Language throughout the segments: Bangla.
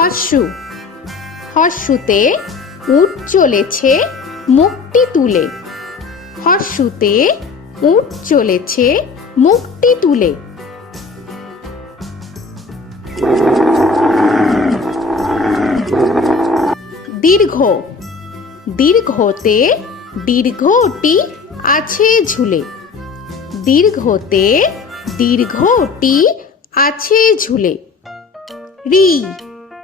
হর্ষু হর্ষুতে উট চলেছে মুখটি তুলে হর্ষুতে উট চলেছে মুখটি তুলে দীর্ঘ দীর্ঘতে দীর্ঘটি আছে ঝুলে দীর্ঘতে দীর্ঘটি আছে ঝুলে রি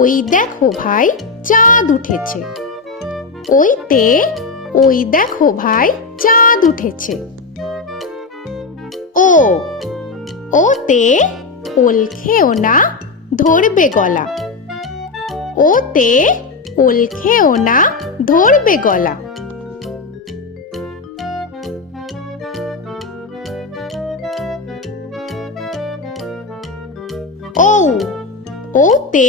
ওই দেখো ভাই চাঁদ উঠেছে ওইতে ওই দেখো ভাই চাঁদ উঠেছে ও ওতে ওল খেও না ধরবে গলা ওতে ওল খেও না ধরবে গলা ও ওতে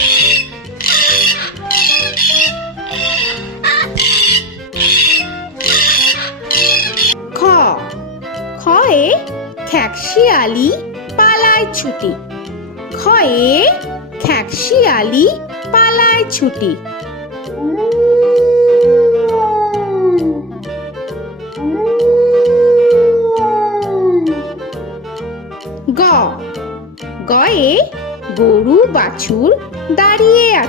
খ খয়ে খ্যাকশিয়ালি পালায় ছুটি খয়ে খ্যাকশিয়ালি পালায় ছুটি গ গয়ে গরু বাছুর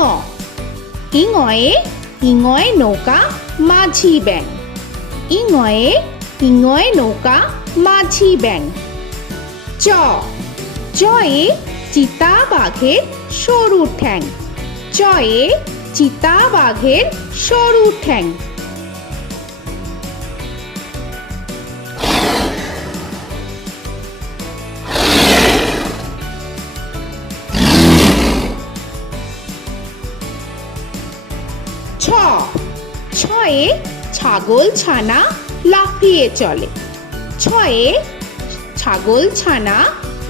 ইঙ ইঙয়ে ইঙয়ে নৌকা মাঝি ব্যাং ইঙয়ে ইঙয়ে নৌকা মাঝি ব্যাং চ চয়ে চিতা বাঘের সরু ঠ্যাং চয়ে চিতা বাঘের সরু ঠ্যাং ছয়ে ছাগল ছানা লাফিয়ে চলে ছয়ে ছাগল ছানা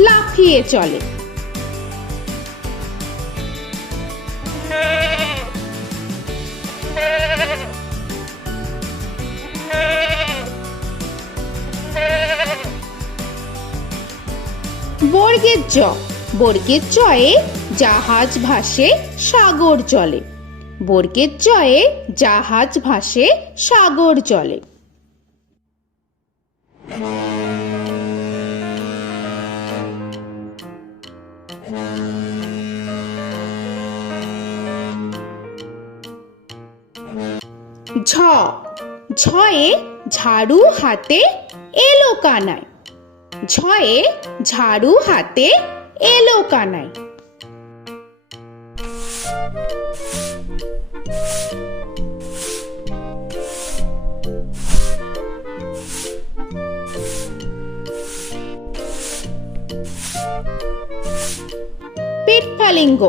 লাফিয়ে চলে বর্গের জ বর্গের জয়ে জাহাজ ভাসে সাগর জলে বর্গের জয়ে জাহাজ ভাসে সাগর জলে ঝ ঝয়ে ঝাড়ু হাতে এলো কানায় ঝয়ে ঝাড়ু হাতে এলো কানায় পিটফালিঙ্গ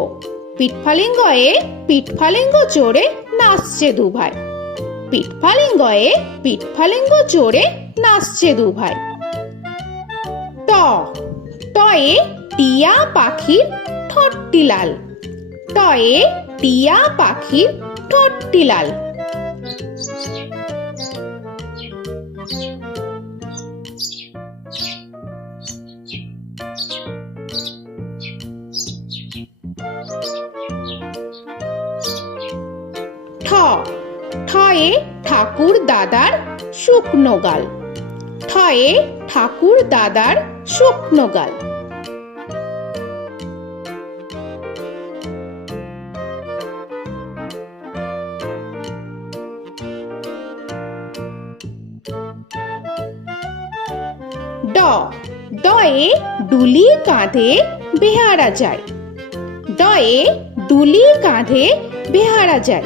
পিটফালিঙ্গয়ে পিটফালিঙ্গ চড়ে নাচছে দু ভাই পিটফালিঙ্গয়ে পিটফালিঙ্গ চড়ে নাচছে দু ভাই ট টয়ে টিয়া পাখির ঠোঁটটি লাল টয়ে টিয়া পাখির ঠোঁটটি লাল ঠাকুর দাদার শুকনো গাল ঠয়ে ঠাকুর দাদার শুকনো গাল ড ডয়ে ডুলি কাঁধে বেহারা যায় ডয়ে দুলি কাঁধে বেহারা যায়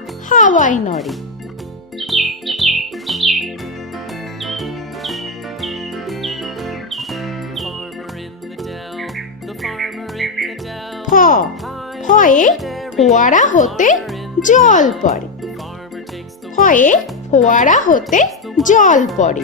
হাওয়ায় নড়ে খ হয়ে ফোয়ারা হতে জল পড়ে হয়ে ফোয়ারা হতে জল পড়ে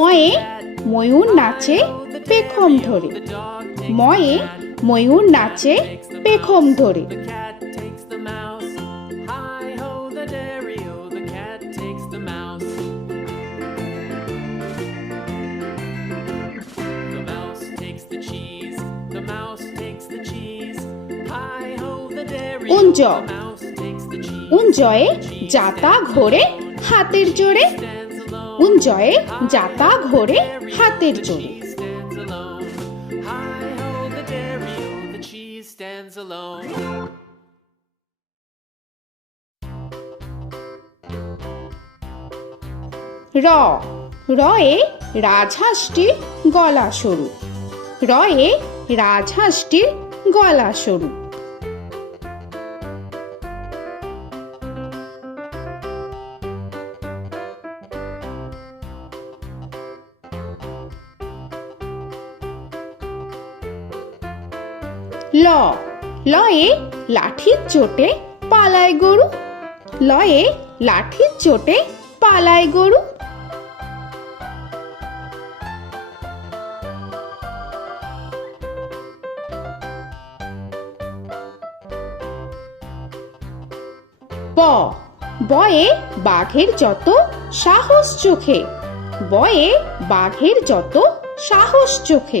ময়ে ময়ূর নাচে পেখম ধরে ময়ে ময়ূর নাচে পেখম ধরে উঞ্জয় উঞ্জয়ে যাতা ঘোরে হাতের জোরে মৃত্যুঞ্জয়ে যাতা ঘোরে হাতের চড়ি stands র রয়ে রাজহাঁসটির গলা সরু রয়ে রাজহাঁসটির গলা সরু ল লয়ে লাঠির চোটে পালায় গরু লয়ে লাঠির চোটে পালায় গরু ব বয়ে বাঘের যত সাহস চোখে বয়ে বাঘের যত সাহস চোখে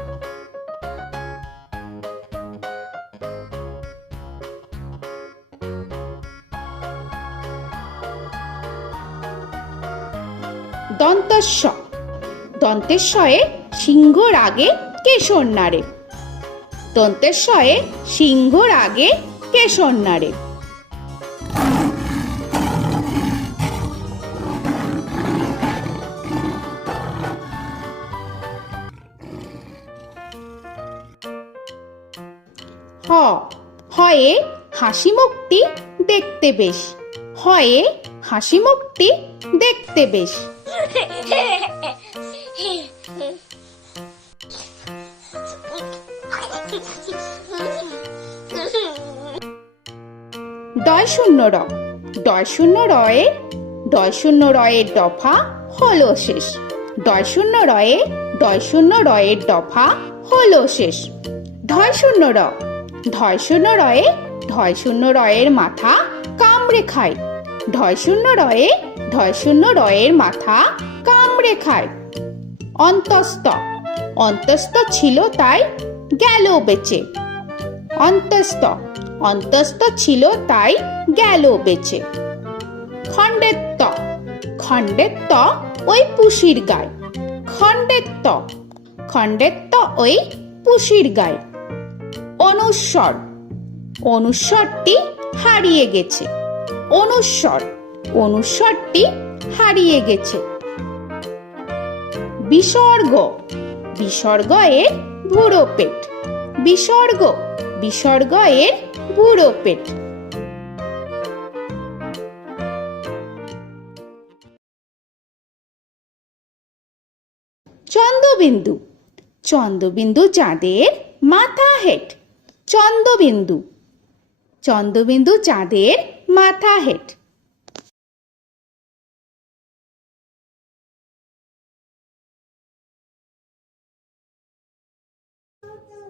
দন্তস্ব দন্তেশ্বয়ে সিংহর আগে কেশর নাড়ে দন্তেশ্বয়ে সিংহর আগে কেশর নাড়ে হ হয়ে হাসি মুক্তি দেখতে বেশ হয়ে হাসি মুক্তি দেখতে বেশ ডয় শূন্য র ডয় শূন্য রয়ে ডয় শূন্য রয়ের দফা হলো শেষ ডয় শূন্য রয়ে ডয় শূন্য রয়ের দফা হলো শেষ ধয় শূন্য র ধয় শূন্য রয়ে ধয় শূন্য রয়ের মাথা কামড়ে খায় ধয় শূন্য রয়ে ধয়শূন্য রয়ের মাথা কামড়ে খায় অন্তস্ত অন্তস্ত ছিল তাই গেল বেঁচে অন্তস্ত অন্তস্ত ছিল তাই গেল বেঁচে খণ্ডেত্ব খণ্ডেত্ব ওই পুষির গায় খণ্ডেত্ব খণ্ডেত্ব ওই পুষির গায় অনুস্বর অনুস্বরটি হারিয়ে গেছে অনুস্বর অনুস্বরটি হারিয়ে গেছে বিসর্গ বিসর্গ এর ভুড়ো পেট বিসর্গ বিসর্গ এর ভুড়ো পেট চন্দ্রবিন্দু চন্দ্রবিন্দু চাঁদের মাথা হেট চন্দ্রবিন্দু চন্দ্রবিন্দু চাঁদের মাথা হেট